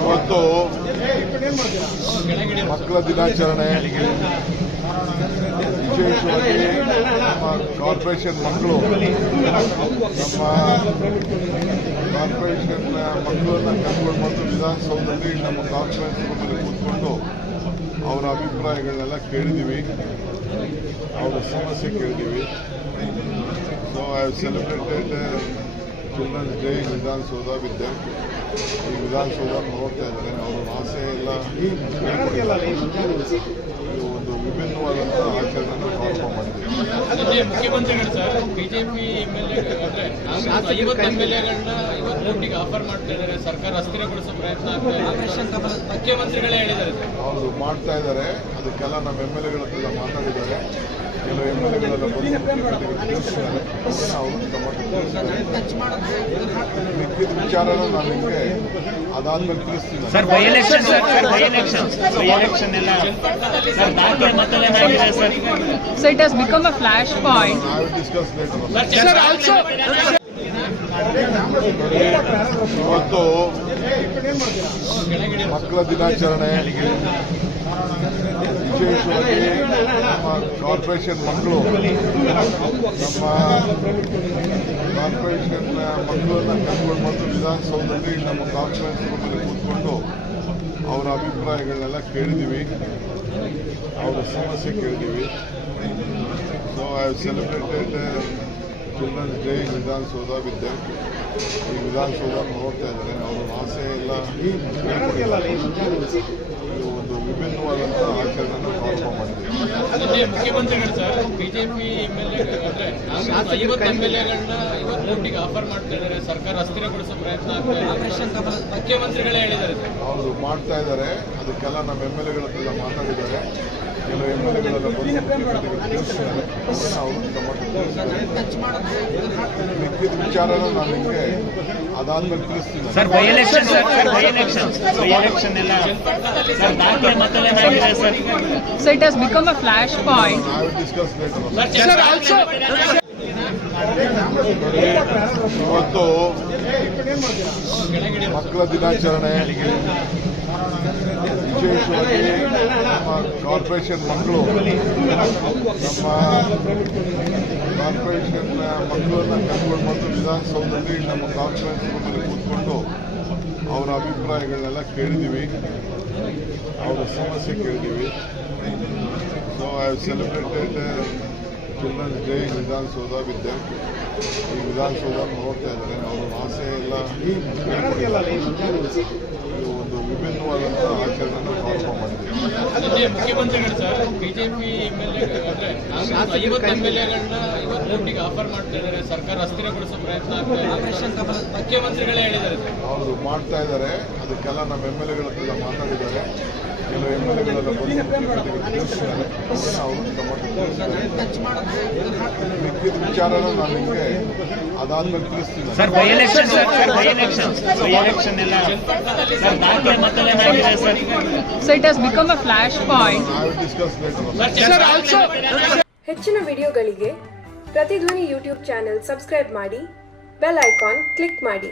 ಇವತ್ತು ಮಕ್ಕಳ ದಿನಾಚರಣೆ. ವಿಶೇಷವಾಗಿ ನಮ್ಮ ಕಾರ್ಪೊರೇಷನ್ ಮಕ್ಕಳು ಮಕ್ಕಳನ್ನ ಕರ್ಕೊಂಡು ಬಂದು ವಿಧಾನಸೌಧದಲ್ಲಿ ನಮ್ಮ ಕಾನ್ಫರೆನ್ಸ್ ರೂಮಲ್ಲಿ ಕೂತ್ಕೊಂಡು ಅವರ ಅಭಿಪ್ರಾಯಗಳನ್ನೆಲ್ಲ ಕೇಳಿದ್ದೀವಿ, ಅವರ ಸಮಸ್ಯೆ ಕೇಳಿದ್ದೀವಿ. So I have celebrated children's day Vidhana Soudha with them. ಈ ವಿಧಾನಸೌಧ ನೋಡ್ತಾ ಇದ್ದಾರೆ, ಅವರ ಆಸೆ ಎಲ್ಲ ಒಂದು ವಿಭಿನ್ನವಾದಂಥ ಆಚರಣೆಯನ್ನು ಪ್ರಾರಂಭ ಮಾಡಿದ್ದೀವಿ. ಮುಖ್ಯಮಂತ್ರಿಗಳು ಸರ್ ಬಿಜೆಪಿ MLAಗಳನ್ನ ಇವತ್ತು ಆಫರ್ ಮಾಡ್ತಾ ಇದ್ದಾರೆ, ಸರ್ಕಾರ ಅಸ್ಥಿರಗೊಳಿಸೋ ಪ್ರಯತ್ನ ಆಗ್ತಾ ಇದೆ, ಮುಖ್ಯಮಂತ್ರಿಗಳೇ ಹೇಳಿದ್ದಾರೆ. ಅವರು ಮಾಡ್ತಾ ಇದ್ದಾರೆ, ಅದಕ್ಕೆಲ್ಲ ನಮ್ಮ MLAಗಳ ಹತ್ರ ಮಾತಾಡಿದ್ದಾರೆ. ಕೆಲವು MLAಗಳೆಲ್ಲ ತಿಳಿಸಿದ್ದಾರೆ, ಅವರು ಮಿಕ್ಕಿದ ವಿಚಾರನ ನಾನು ನಿಮಗೆ ಅದಾದ್ಮೇಲೆ ತಿಳಿಸ್ತೀನಿ. So it has become a flashpoint. I will discuss later. Sir, also. ಇವತ್ತು ಮಕ್ಕಳ ದಿನಾಚರಣೆ. ವಿಶೇಷವಾಗಿ ನಮ್ಮ ಕಾರ್ಪೊರೇಷನ್ ಮಕ್ಕಳು ಮಕ್ಕಳನ್ನ ಕರ್ಕೊಂಡು ಬಂದು ವಿಧಾನಸೌಧದಲ್ಲಿ ನಮ್ಮ ಕಾನ್ಫರೆನ್ಸ್ ರೂಮಲ್ಲಿ ಕೂತ್ಕೊಂಡು ಅವರ ಅಭಿಪ್ರಾಯಗಳನ್ನೆಲ್ಲ ಕೇಳಿದ್ದೀವಿ, ಅವರ ಸಮಸ್ಯೆ ಕೇಳಿದ್ದೀವಿ. So I have celebrated children's day Vidhana Soudha with them. ಈ ವಿಧಾನಸೌಧ ನೋಡ್ತಾ ಇದ್ದಾರೆ, ಅವರ ಆಸೆ ಎಲ್ಲ ಒಂದು ವಿಭಿನ್ನವಾದಂಥ ಆಚರಣೆಯನ್ನು ಪ್ರಾರಂಭ ಮಾಡಿದ್ದೀವಿ. ಮುಖ್ಯಮಂತ್ರಿಗಳು ಸರ್ ಬಿಜೆಪಿ MLAಗಳನ್ನ ಇವತ್ತು ಆಫರ್ ಮಾಡ್ತಾ ಇದ್ದಾರೆ, ಸರ್ಕಾರ ಅಸ್ಥಿರಗೊಳಿಸೋ ಪ್ರಯತ್ನ ಆಗ್ತಾ ಇದೆ, ಮುಖ್ಯಮಂತ್ರಿಗಳೇ ಹೇಳಿದ್ದಾರೆ. ಅವರು ಮಾಡ್ತಾ ಇದ್ದಾರೆ, ಅದಕ್ಕೆಲ್ಲ ನಮ್ಮ MLAಗಳ ಹತ್ರ ಮಾತಾಡಿದ್ದಾರೆ. ಕೆಲವು MLAಗಳೆಲ್ಲ ತಿಳಿಸಿದ್ದಾರೆ, ಅವರು ಮಿಕ್ಕಿದ ವಿಚಾರನ ನಾನು ನಿಮಗೆ ಅದಾದ್ಮೇಲೆ ತಿಳಿಸ್ತೀನಿ. So it has become a flashpoint. I will discuss later. Sir, also. ಇವತ್ತು ಮಕ್ಕಳ ದಿನಾಚರಣೆ. ವಿಶೇಷವಾಗಿ ನಮ್ಮ ಕಾರ್ಪೊರೇಷನ್ ಮಕ್ಕಳು ಮಕ್ಕಳನ್ನ ಕರ್ಕೊಂಡು ಬಂದು ವಿಧಾನಸೌಧದಲ್ಲಿ ನಮ್ಮ ಕಾನ್ಫರೆನ್ಸ್ ರೂಮಲ್ಲಿ ಕೂತ್ಕೊಂಡು ಅವರ ಅಭಿಪ್ರಾಯಗಳನ್ನೆಲ್ಲ ಕೇಳಿದ್ದೀವಿ, ಅವರ ಸಮಸ್ಯೆ ಕೇಳಿದ್ದೀವಿ. So I have celebrated children's day Vidhana Soudha with them. ಈ ವಿಧಾನಸೌಧ ನೋಡ್ತಾ ಇದ್ದಾರೆ, ಅವರ ಆಸೆ ಎಲ್ಲ ಒಂದು ವಿಭಿನ್ನವಾದಂಥ ಆಚರಣೆಯನ್ನು ಪ್ರಾರಂಭ ಮಾಡಿದ್ದೀವಿ. ಮುಖ್ಯಮಂತ್ರಿಗಳು ಸರ್ ಬಿಜೆಪಿ MLAಗಳನ್ನ ಇವತ್ತು ಆಫರ್ ಮಾಡ್ತಾ ಇದ್ದಾರೆ, ಸರ್ಕಾರ ಅಸ್ಥಿರಗೊಳಿಸೋ ಪ್ರಯತ್ನ ಆಗ್ತಾ ಇದೆ, ಮುಖ್ಯಮಂತ್ರಿಗಳೇ ಹೇಳಿದ್ದಾರೆ. ಅವರು ಮಾಡ್ತಾ ಇದ್ದಾರೆ, ಅದಕ್ಕೆಲ್ಲ ನಮ್ಮ MLAಗಳ ಹತ್ರ ಮಾತಾಡಿದ್ದಾರೆ. ಕೆಲವು MLAಗಳೆಲ್ಲ ತಿಳಿಸಿದ್ದಾರೆ, ಅವರು ಮಿಕ್ಕಿದ ವಿಚಾರನ ನಾನು ನಿಮಗೆ ಅದಾದ್ಮೇಲೆ ತಿಳಿಸ್ತೀನಿ. So it has become a flashpoint. I will discuss later. Sir, also. ಹೆಚ್ಚಿನ ವಿಡಿಯೋಗಳಿಗೆ ಪ್ರತಿಧ್ವನಿ ಯೂಟ್ಯೂಬ್ ಚಾನೆಲ್ ಸಬ್ಸ್ಕ್ರೈಬ್ ಮಾಡಿ, ಬೆಲ್ ಐಕಾನ್ ಕ್ಲಿಕ್ ಮಾಡಿ.